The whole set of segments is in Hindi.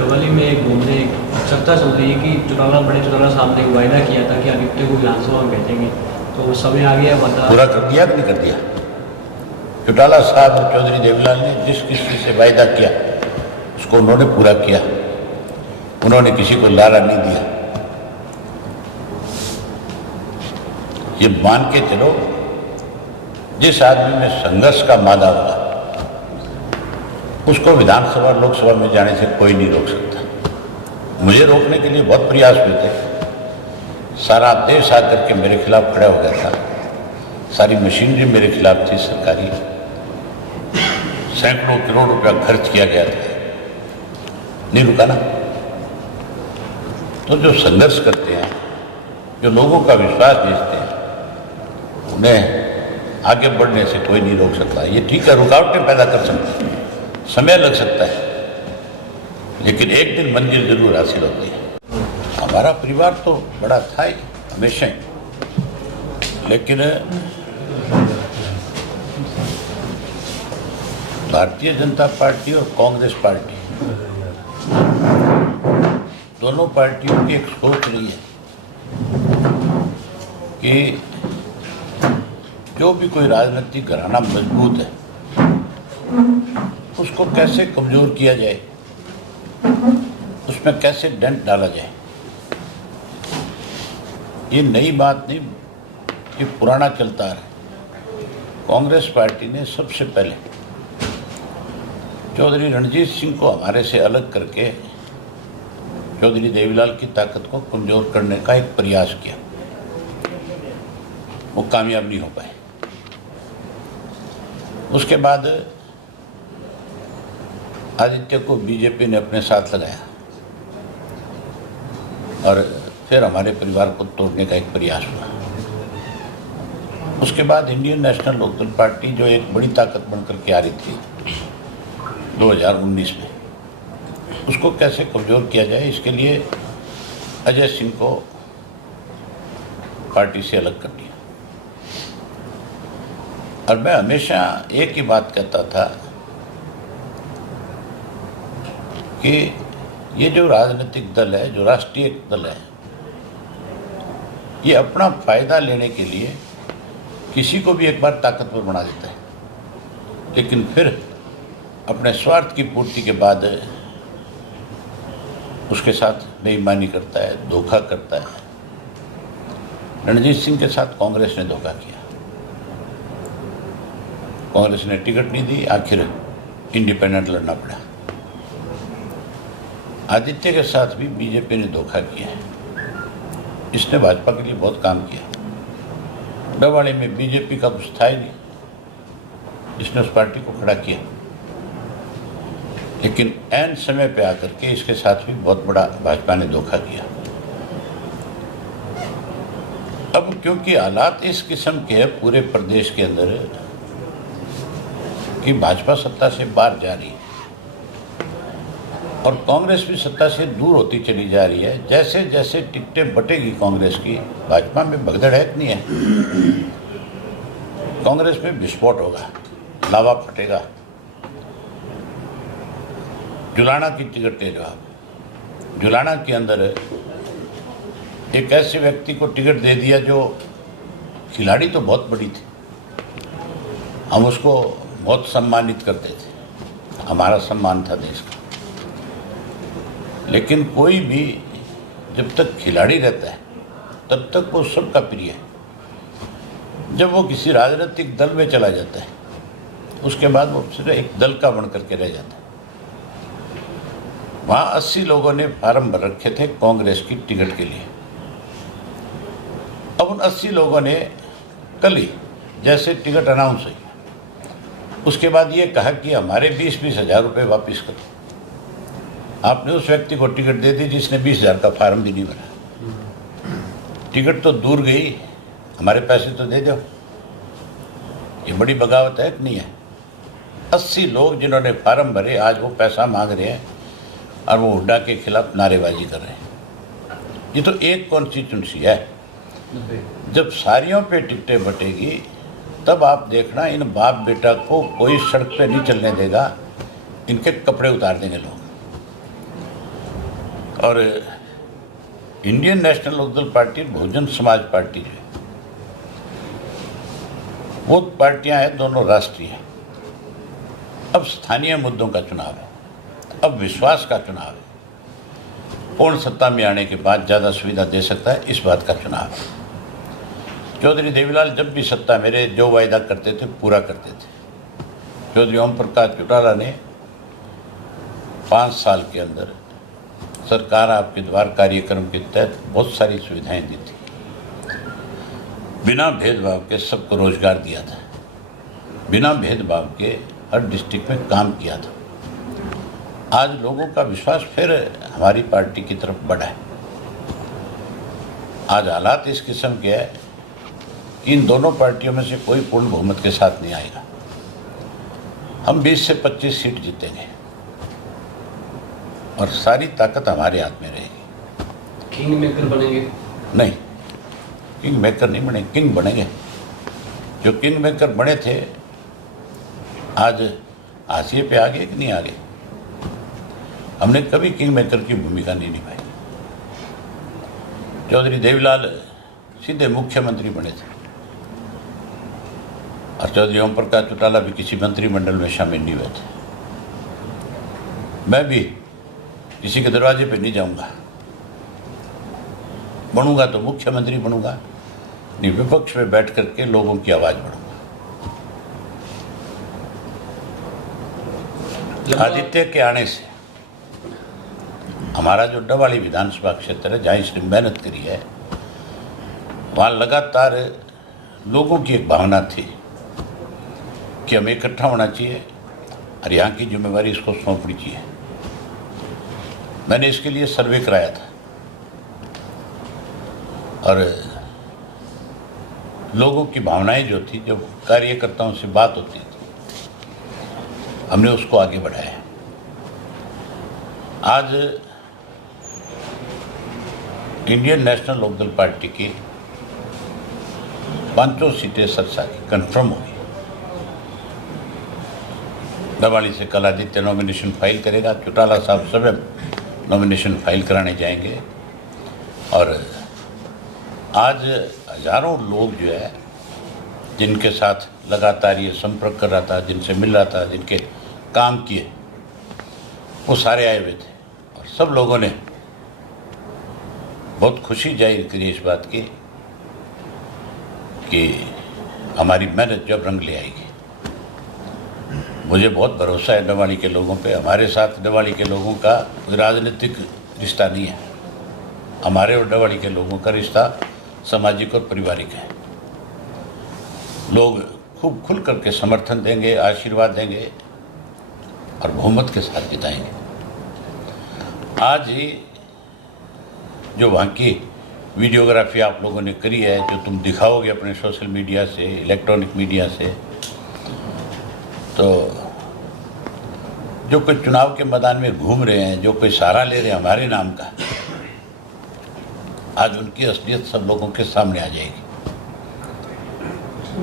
करवाली में एक घूमने चर्चा चल रही है कि बड़े चौटाला साहब ने वायदा किया था कि आदित्य को विधानसभा में भेजेंगे, तो समय आ गया, वादा पूरा कर दिया कि नहीं कर दिया? चौटाला साहब और चौधरी देवीलाल ने जिस किसी से वायदा किया उसको उन्होंने पूरा किया। उन्होंने किसी को लारा नहीं दिया। ये मान के चलो, जिस आदमी में संघर्ष का मादा होगा उसको विधानसभा लोकसभा में जाने से कोई नहीं रोक सकता। मुझे रोकने के लिए बहुत प्रयास हुए थे। सारा देश आकर के मेरे खिलाफ खड़ा हो गया था। सारी मशीनरी मेरे खिलाफ थी सरकारी। सैकड़ों करोड़ रुपया खर्च किया गया था, नहीं रुका ना। तो जो संघर्ष करते हैं, जो लोगों का विश्वास जीतते हैं, उन्हें आगे बढ़ने से कोई नहीं रोक सकता। ये ठीक है, रुकावटें पैदा कर सकते हैं, समय लग सकता है, लेकिन एक दिन मंजिल जरूर हासिल होती है। हमारा परिवार तो बड़ा था ही हमेशा ही, लेकिन भारतीय जनता पार्टी और कांग्रेस पार्टी दोनों पार्टियों की एक सोच रही है कि जो भी कोई राजनीतिक घराना मजबूत है उसको कैसे कमजोर किया जाए, उसमें कैसे डेंट डाला जाए। ये नई बात नहीं, ये पुराना चलता आ रहा है। कांग्रेस पार्टी ने सबसे पहले चौधरी रणजीत सिंह को हमारे से अलग करके चौधरी देवीलाल की ताकत को कमजोर करने का एक प्रयास किया। वो कामयाब नहीं हो पाए। उसके बाद आदित्य को बीजेपी ने अपने साथ लगाया और फिर हमारे परिवार को तोड़ने का एक प्रयास हुआ। उसके बाद इंडियन नेशनल लोकदल पार्टी जो एक बड़ी ताकत बनकर के आ रही थी 2019 में, उसको कैसे कमजोर किया जाए, इसके लिए अजय सिंह को पार्टी से अलग कर दिया। और मैं हमेशा एक ही बात कहता था कि ये जो राजनीतिक दल है, जो राष्ट्रीय दल है, ये अपना फायदा लेने के लिए किसी को भी एक बार ताकतवर बना देता है, लेकिन फिर अपने स्वार्थ की पूर्ति के बाद उसके साथ बेईमानी करता है, धोखा करता है। रणजीत सिंह के साथ कांग्रेस ने धोखा किया। कांग्रेस ने टिकट नहीं दी, आखिर इंडिपेंडेंट लड़ना पड़ा। आदित्य के साथ भी बीजेपी ने धोखा किया है। इसने भाजपा के लिए बहुत काम किया। डबवाड़ी में बीजेपी का कुछ था ही नहीं, इसने उस पार्टी को खड़ा किया, लेकिन ऐन समय पे आकर के इसके साथ भी बहुत बड़ा भाजपा ने धोखा किया। अब क्योंकि हालात इस किस्म के हैं पूरे प्रदेश के अंदर कि भाजपा सत्ता से बाहर जा रही है और कांग्रेस भी सत्ता से दूर होती चली जा रही है। जैसे जैसे टिकटें बटेगी कांग्रेस की, भाजपा में भगदड़ है कि नहीं है? कांग्रेस में विस्फोट होगा, लावा फटेगा। जुलाना की टिकट ले लो आप। जुलाना के अंदर एक ऐसे व्यक्ति को टिकट दे दिया जो खिलाड़ी तो बहुत बड़ी थी, हम उसको बहुत सम्मानित करते थे, हमारा सम्मान था देश का। लेकिन कोई भी जब तक खिलाड़ी रहता है तब तक वो सबका प्रिय है। जब वो किसी राजनीतिक दल में चला जाता है उसके बाद वो सिर्फ एक दल का बन करके रह जाता है। वहाँ 80 लोगों ने फार्म भर रखे थे कांग्रेस की टिकट के लिए। अब उन 80 लोगों ने कल ही जैसे टिकट अनाउंस हुई, उसके बाद ये कहा कि हमारे 20-20 हज़ार रुपये वापस करो। आपने उस व्यक्ति को टिकट दे दी जिसने 20,000 का फार्म भी नहीं भरा। टिकट तो दूर गई, हमारे पैसे तो दे दो। ये बड़ी बगावत है कि नहीं है? 80 लोग जिन्होंने फार्म भरे आज वो पैसा मांग रहे हैं और वो हुड्डा के खिलाफ नारेबाजी कर रहे हैं। ये तो एक कॉन्स्टिट्यूंसी है। जब सारियों पे टिकटें बटेगी तब आप देखना इन बाप बेटा को कोई सड़क पे नहीं चलने देगा, इनके कपड़े उतार देंगे लोग। और Indian national Lokdal party, Bahujan Samaj party जो है, वो पार्टियां हैं, दोनों राष्ट्रीय हैं। अब स्थानीय मुद्दों का चुनाव है, अब विश्वास का चुनाव है। पूर्ण सत्ता में आने के बाद ज़्यादा सुविधा दे सकता है, इस बात का चुनाव है। चौधरी देवीलाल जब भी सत्ता मेरे जो वायदा करते थे पूरा करते थे। चौधरी ओम प्रकाश चौटाला ने 5 साल के अंदर सरकार आपके द्वार कार्यक्रम के तहत बहुत सारी सुविधाएं दी थी। बिना भेदभाव के सबको रोजगार दिया था, बिना भेदभाव के हर डिस्ट्रिक्ट में काम किया था। आज लोगों का विश्वास फिर हमारी पार्टी की तरफ बढ़ा है। आज हालात इस किस्म के है कि इन दोनों पार्टियों में से कोई पूर्ण बहुमत के साथ नहीं आएगा। हम 20 से 25 सीट जीतेंगे और सारी ताकत हमारे हाथ में रहेगी। किंग मेकर बनेंगे? नहीं, किंग मेकर नहीं बने, किंग बनेंगे। जो किंग मेकर बने थे आज हाशिए पे आ गए कि नहीं आ गए? हमने कभी किंग मेकर की भूमिका नहीं निभाई। चौधरी देवीलाल सीधे मुख्यमंत्री बने थे और चौधरी ओम प्रकाश चौटाला भी किसी मंत्रिमंडल में शामिल नहीं हुए थे। मैं भी किसी के दरवाजे पे नहीं जाऊंगा, बनूंगा तो मुख्यमंत्री बनूंगा, नहीं विपक्ष में बैठ करके लोगों की आवाज बढ़ूंगा। आदित्य के आने से हमारा जो डवाली विधानसभा क्षेत्र है, जहाँ इसने मेहनत करी है, वहाँ लगातार लोगों की एक भावना थी कि हमें इकट्ठा होना चाहिए और यहाँ की जिम्मेवारी इसको सौंपनी चाहिए। मैंने इसके लिए सर्वे कराया था और लोगों की भावनाएं जो थी, जब कार्यकर्ताओं से बात होती थी, हमने उसको आगे बढ़ाया। आज इंडियन नेशनल लोकदल पार्टी की 5 सीटें सरसा की कंफर्म होगी। दवाली से कल आदित्य नॉमिनेशन फाइल करेगा, चौटाला साहब स्वयं नॉमिनेशन फाइल कराने जाएंगे और आज हजारों लोग जो है, जिनके साथ लगातार ये संपर्क कर रहा था, जिनसे मिल रहा था, जिनके काम किए, वो सारे आए हुए थे और सब लोगों ने बहुत खुशी जाहिर करी इस बात की कि हमारी मेहनत जब रंग ले आएगी। मुझे बहुत भरोसा है डवाली के लोगों पे। हमारे साथ डवाली के लोगों का कोई राजनीतिक रिश्ता नहीं है, हमारे और डवाली के लोगों का रिश्ता सामाजिक और पारिवारिक है। लोग खूब खुल करके समर्थन देंगे, आशीर्वाद देंगे और बहुमत के साथ जिताएंगे। आज ही जो वहाँ की वीडियोग्राफी आप लोगों ने करी है, जो तुम दिखाओगे अपने सोशल मीडिया से, इलेक्ट्रॉनिक मीडिया से, तो जो कोई चुनाव के मैदान में घूम रहे हैं, जो कोई सहारा ले रहे हैं हमारे नाम का, आज उनकी असलियत सब लोगों के सामने आ जाएगी।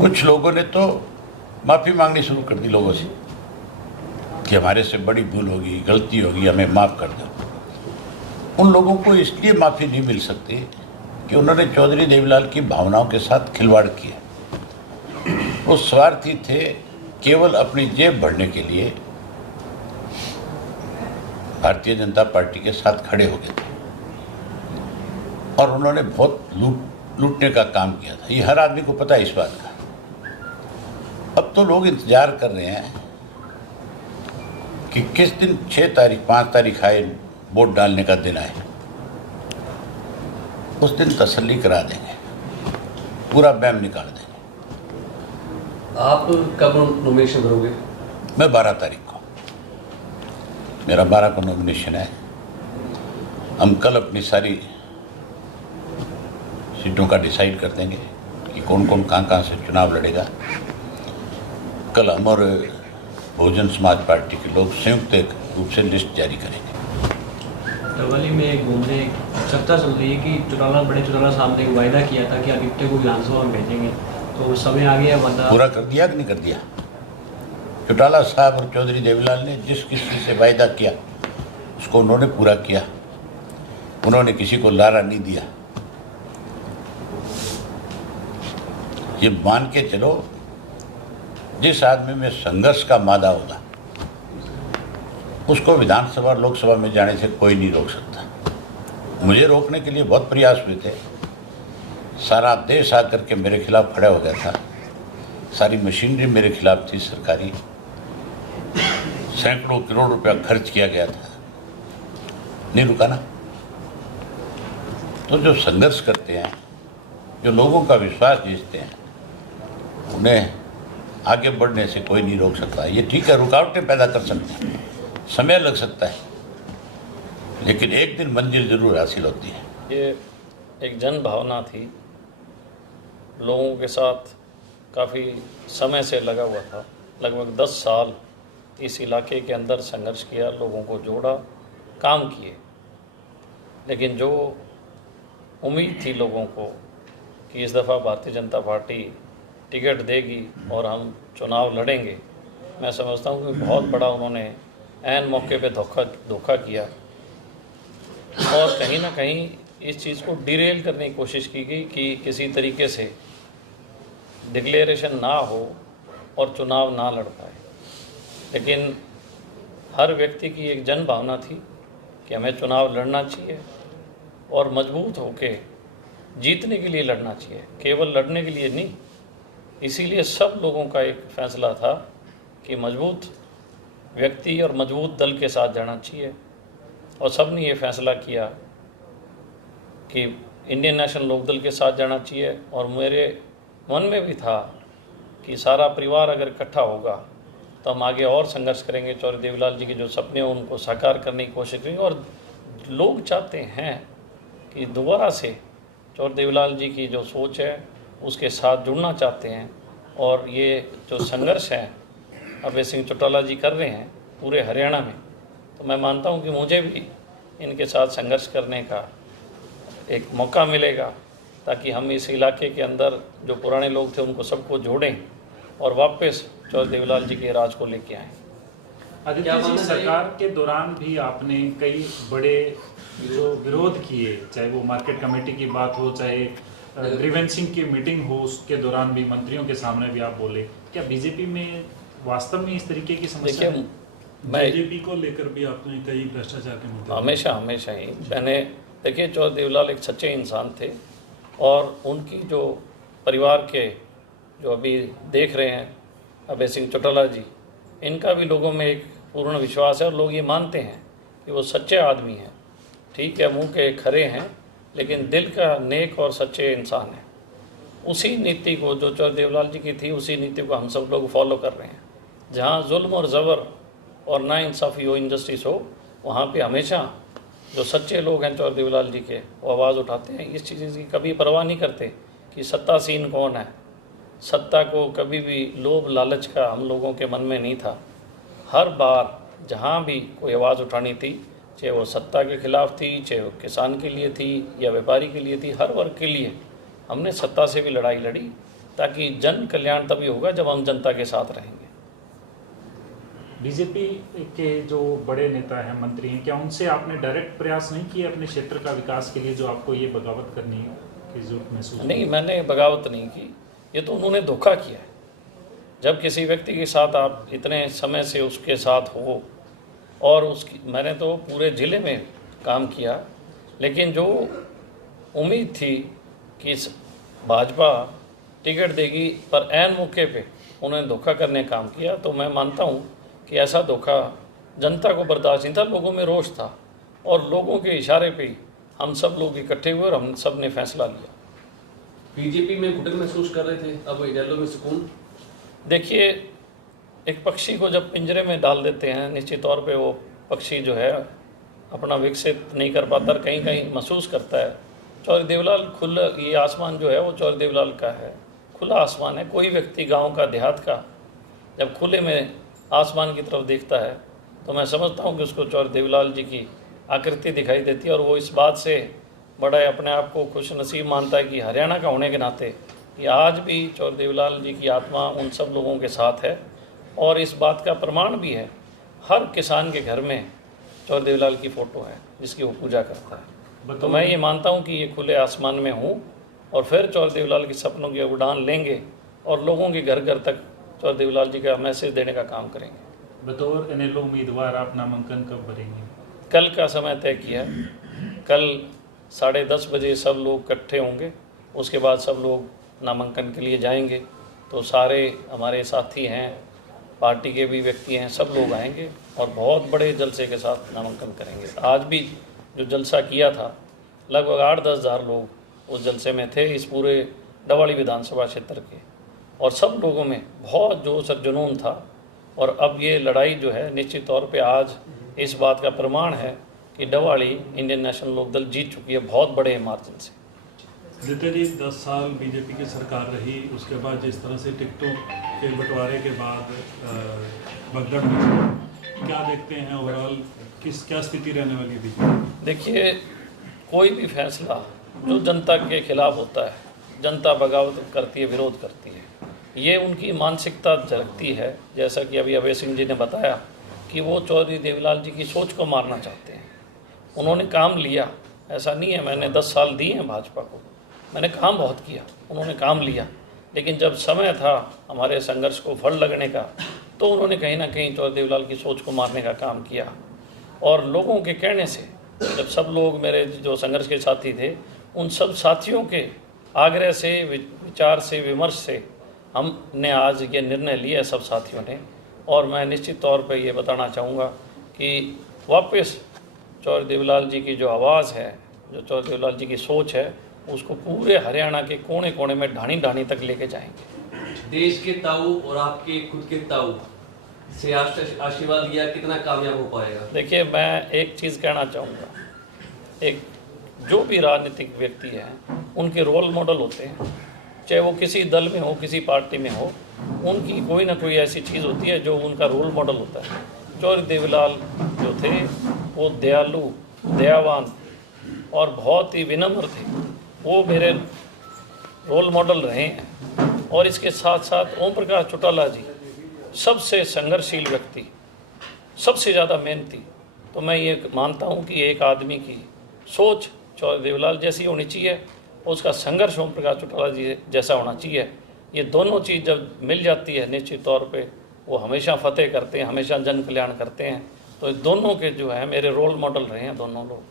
कुछ लोगों ने तो माफ़ी मांगनी शुरू कर दी लोगों से कि हमारे से बड़ी भूल होगी, गलती होगी, हमें माफ़ कर दो। उन लोगों को इसलिए माफ़ी नहीं मिल सकती कि उन्होंने चौधरी देवीलाल की भावनाओं के साथ खिलवाड़ किया। वो स्वार्थी थे, केवल अपनी जेब भरने के लिए भारतीय जनता पार्टी के साथ खड़े हो गए थे और उन्होंने बहुत लूटने का काम किया था। ये हर आदमी को पता है इस बात का। अब तो लोग इंतजार कर रहे हैं कि किस दिन 6 तारीख 5 तारीख आए, वोट डालने का दिन आए, उस दिन तसल्ली करा देंगे, पूरा बैम निकाल देंगे। आप कब नॉमिनेशन भरोगे? मैं 12 तारीख को, मेरा 12 को नॉमिनेशन है। हम कल अपनी सारी सीटों का डिसाइड कर देंगे कि कौन कौन कहाँ से चुनाव लड़ेगा। कल हम और बहुजन समाज पार्टी के लोग संयुक्त रूप से लिस्ट जारी करेंगे। डवाली में घूमने चर्चा चल रही है कि बड़े चौटाला साहब ने वायदा किया था कि आदित्य को विधानसभा में भेजेंगे, तो समय आ गया, वादा पूरा कर दिया कि नहीं कर दिया? चौटाला साहब और चौधरी देवीलाल ने जिस किसी से वायदा किया उसको उन्होंने पूरा किया। उन्होंने किसी को लारा नहीं दिया। ये मान के चलो, जिस आदमी में संघर्ष का मादा होगा उसको विधानसभा और लोकसभा में जाने से कोई नहीं रोक सकता। मुझे रोकने के लिए बहुत प्रयास हुए थे, सारा देश आकर के मेरे खिलाफ खड़ा हो गया था, सारी मशीनरी मेरे खिलाफ थी सरकारी, सैकड़ों करोड़ रुपया खर्च किया गया था, नहीं रुका ना। तो जो संघर्ष करते हैं, जो लोगों का विश्वास जीतते हैं, उन्हें आगे बढ़ने से कोई नहीं रोक सकता। ये ठीक है, रुकावटें पैदा कर सकते हैं, समय लग सकता है, लेकिन एक दिन मंजिल जरूर हासिल होती है। ये एक जन भावना थी, लोगों के साथ काफ़ी समय से लगा हुआ था। लगभग 10 साल इस इलाके के अंदर संघर्ष किया, लोगों को जोड़ा, काम किए, लेकिन जो उम्मीद थी लोगों को कि इस दफ़ा भारतीय जनता पार्टी टिकट देगी और हम चुनाव लड़ेंगे, मैं समझता हूँ कि बहुत बड़ा उन्होंने ऐन मौके पे धोखा किया और कहीं ना कहीं इस चीज़ को डिरेल करने की कोशिश की गई कि किसी तरीके से डिक्लेरेशन ना हो और चुनाव ना लड़ पाए। लेकिन हर व्यक्ति की एक जन भावना थी कि हमें चुनाव लड़ना चाहिए और मजबूत होके जीतने के लिए लड़ना चाहिए, केवल लड़ने के लिए नहीं। इसीलिए सब लोगों का एक फैसला था कि मजबूत व्यक्ति और मजबूत दल के साथ जाना चाहिए, और सब ने ये फैसला किया कि इंडियन नेशनल लोकदल के साथ जाना चाहिए। और मेरे मन में भी था कि सारा परिवार अगर इकट्ठा होगा तो हम आगे और संघर्ष करेंगे, चौधरी देवीलाल जी के जो सपने हैं उनको साकार करने की कोशिश करेंगे। और लोग चाहते हैं कि दोबारा से चौधरी देवीलाल जी की जो सोच है उसके साथ जुड़ना चाहते हैं, और ये जो संघर्ष है अभय सिंह चौटाला जी कर रहे हैं पूरे हरियाणा में, तो मैं मानता हूं कि मुझे भी इनके साथ संघर्ष करने का एक मौका मिलेगा, ताकि हम इस इलाके के अंदर जो पुराने लोग थे उनको सबको जोड़ें और वापस चौधरी देवीलाल जी के राज को लेके आएँ। आदित्य जी, सरकार के दौरान भी आपने कई बड़े जो विरोध किए, चाहे वो मार्केट कमेटी की बात हो, चाहे ग्रीवेंसिंग की मीटिंग हो, उसके दौरान भी मंत्रियों के सामने भी आप बोले। क्या बीजेपी में वास्तव में इस तरीके की समस्या है? बीजेपी को लेकर भी आपने कई भ्रष्टाचार के मुद्दे हमेशा ही मैंने देखिए, चौधरी देवीलाल एक सच्चे इंसान थे, और उनकी जो परिवार के जो अभी देख रहे हैं अभय सिंह चौटाला जी, इनका भी लोगों में एक पूर्ण विश्वास है और लोग ये मानते हैं कि वो सच्चे आदमी हैं। ठीक है, मुंह के खरे हैं, लेकिन दिल का नेक और सच्चे इंसान है। उसी नीति को जो चौधरी देवीलाल जी की थी, उसी नीति को हम सब लोग फॉलो कर रहे हैं। जहाँ जुल्म और ज़बर और नाइंसाफ़ी हो, इनजस्टिस हो, वहाँ पे हमेशा जो सच्चे लोग हैं चौधरी देवीलाल जी के, वो आवाज़ उठाते हैं। इस चीज़ की कभी परवाह नहीं करते कि सत्तासीन कौन है। सत्ता को कभी भी लोभ लालच का हम लोगों के मन में नहीं था। हर बार जहाँ भी कोई आवाज़ उठानी थी, चाहे वो सत्ता के खिलाफ थी, चाहे वो किसान के लिए थी या व्यापारी के लिए थी, हर वर्ग के लिए हमने सत्ता से भी लड़ाई लड़ी, ताकि जन कल्याण तभी होगा जब हम जनता के साथ रहेंगे। बीजेपी के जो बड़े नेता हैं, मंत्री हैं, क्या उनसे आपने डायरेक्ट प्रयास नहीं किए अपने क्षेत्र का विकास के लिए, जो आपको ये बगावत करनी की जरूरत महसूस? नहीं, मैंने बगावत नहीं की, ये तो उन्होंने धोखा किया है। जब किसी व्यक्ति के साथ आप इतने समय से उसके साथ हो, और उसकी मैंने तो पूरे ज़िले में काम किया, लेकिन जो उम्मीद थी कि भाजपा टिकट देगी, पर ऐन मौके पे उन्होंने धोखा करने काम किया। तो मैं मानता हूँ कि ऐसा धोखा जनता को बर्दाश्त नहीं था, लोगों में रोष था, और लोगों के इशारे पे ही हम सब लोग इकट्ठे हुए और हम सब ने फैसला लिया। बीजेपी में घुटन महसूस कर रहे थे, अब इनेलो में सुकून? देखिए, एक पक्षी को जब पिंजरे में डाल देते हैं, निश्चित तौर पे वो पक्षी जो है अपना विकसित नहीं कर पाता, कहीं कहीं महसूस करता है। चौधरी देवीलाल ये आसमान जो है वो चौधरी देवीलाल का है, खुला आसमान है। कोई व्यक्ति गांव का, देहात का जब खुले में आसमान की तरफ देखता है, तो मैं समझता हूँ कि उसको चौधरी देवीलाल जी की आकृति दिखाई देती है, और वो इस बात से बड़ा अपने आप को खुश नसीब मानता है कि हरियाणा का होने के नाते कि आज भी चौधरी देवीलाल जी की आत्मा उन सब लोगों के साथ है। और इस बात का प्रमाण भी है, हर किसान के घर में चौधरी देवीलाल की फ़ोटो है जिसकी वो पूजा करता है। तो मैं ये मानता हूँ कि ये खुले आसमान में हूँ और फिर चौधरी देवीलाल के सपनों की उड़ान लेंगे और लोगों के घर घर तक चौधरी देवीलाल जी का मैसेज देने का काम करेंगे। बतौर इनेलो उम्मीदवार आप नामांकन कब भरेंगे? कल का समय तय किया है। कल 10:30 बजे सब लोग इकट्ठे होंगे, उसके बाद सब लोग नामांकन के लिए जाएंगे। तो सारे हमारे साथी हैं, पार्टी के भी व्यक्ति हैं, सब लोग आएंगे और बहुत बड़े जलसे के साथ नामांकन करेंगे। आज भी जो जलसा किया था लगभग 8-10 हज़ार लोग उस जलसे में थे, इस पूरे डवाली विधानसभा क्षेत्र के, और सब लोगों में बहुत जोश और जुनून था। और अब ये लड़ाई जो है निश्चित तौर पे आज इस बात का प्रमाण है कि डवाली इंडियन नेशनल लोकदल जीत चुकी है बहुत बड़े मार्जिन से। जितने जी 10 साल बीजेपी की सरकार रही, उसके बाद जिस तरह से टिकटों के बंटवारे के बाद भगदड़ में क्या देखते हैं ओवरऑल, क्या स्थिति रहने वाली बीजेपी? देखिए, कोई भी फैसला जो जनता के खिलाफ होता है, जनता बगावत करती है, विरोध करती है, ये उनकी मानसिकता झलकती है। जैसा कि अभी अभय सिंह जी ने बताया कि वो चौधरी देवीलाल जी की सोच को मारना चाहते हैं। उन्होंने काम लिया, ऐसा नहीं है मैंने 10 साल दिए हैं भाजपा को, मैंने काम बहुत किया, उन्होंने काम लिया, लेकिन जब समय था हमारे संघर्ष को फल लगने का तो उन्होंने कहीं ना कहीं चौधरी देवीलाल की सोच को मारने का काम किया। और लोगों के कहने से, जब सब लोग मेरे जो संघर्ष के साथी थे, उन सब साथियों के आग्रह से, विचार से, विमर्श से हमने आज ये निर्णय लिया सब साथियों ने। और मैं निश्चित तौर पे ये बताना चाहूँगा कि वापस चौधरी देवीलाल जी की जो आवाज़ है, जो चौधरी देवीलाल जी की सोच है, उसको पूरे हरियाणा के कोने कोने में ढाणी ढाणी तक लेके जाएंगे। देश के ताऊ और आपके खुद के ताऊ से आशीर्वाद लिया, कितना कामयाब हो पाएगा? देखिए, मैं एक चीज़ कहना चाहूँगा, एक जो भी राजनीतिक व्यक्ति हैं उनके रोल मॉडल होते हैं, चाहे वो किसी दल में हो, किसी पार्टी में हो, उनकी कोई ना कोई ऐसी चीज़ होती है जो उनका रोल मॉडल होता है। चौधरी देवीलाल जो थे वो दयालु, दयावान और बहुत ही विनम्र थे, वो मेरे रोल मॉडल रहे हैं। और इसके साथ साथ ओम प्रकाश चौटाला जी सबसे संघर्षशील व्यक्ति, सबसे ज़्यादा मेहनती। तो मैं ये मानता हूँ कि एक आदमी की सोच चौधरी देवीलाल जैसी होनी चाहिए, उसका संघर्ष ओम प्रकाश चौटाला जी जैसा होना चाहिए। ये दोनों चीज़ जब मिल जाती है निश्चित तौर पे वो हमेशा फतेह करते हैं, हमेशा जन कल्याण करते हैं। तो दोनों के जो है मेरे रोल मॉडल रहे हैं दोनों लोग।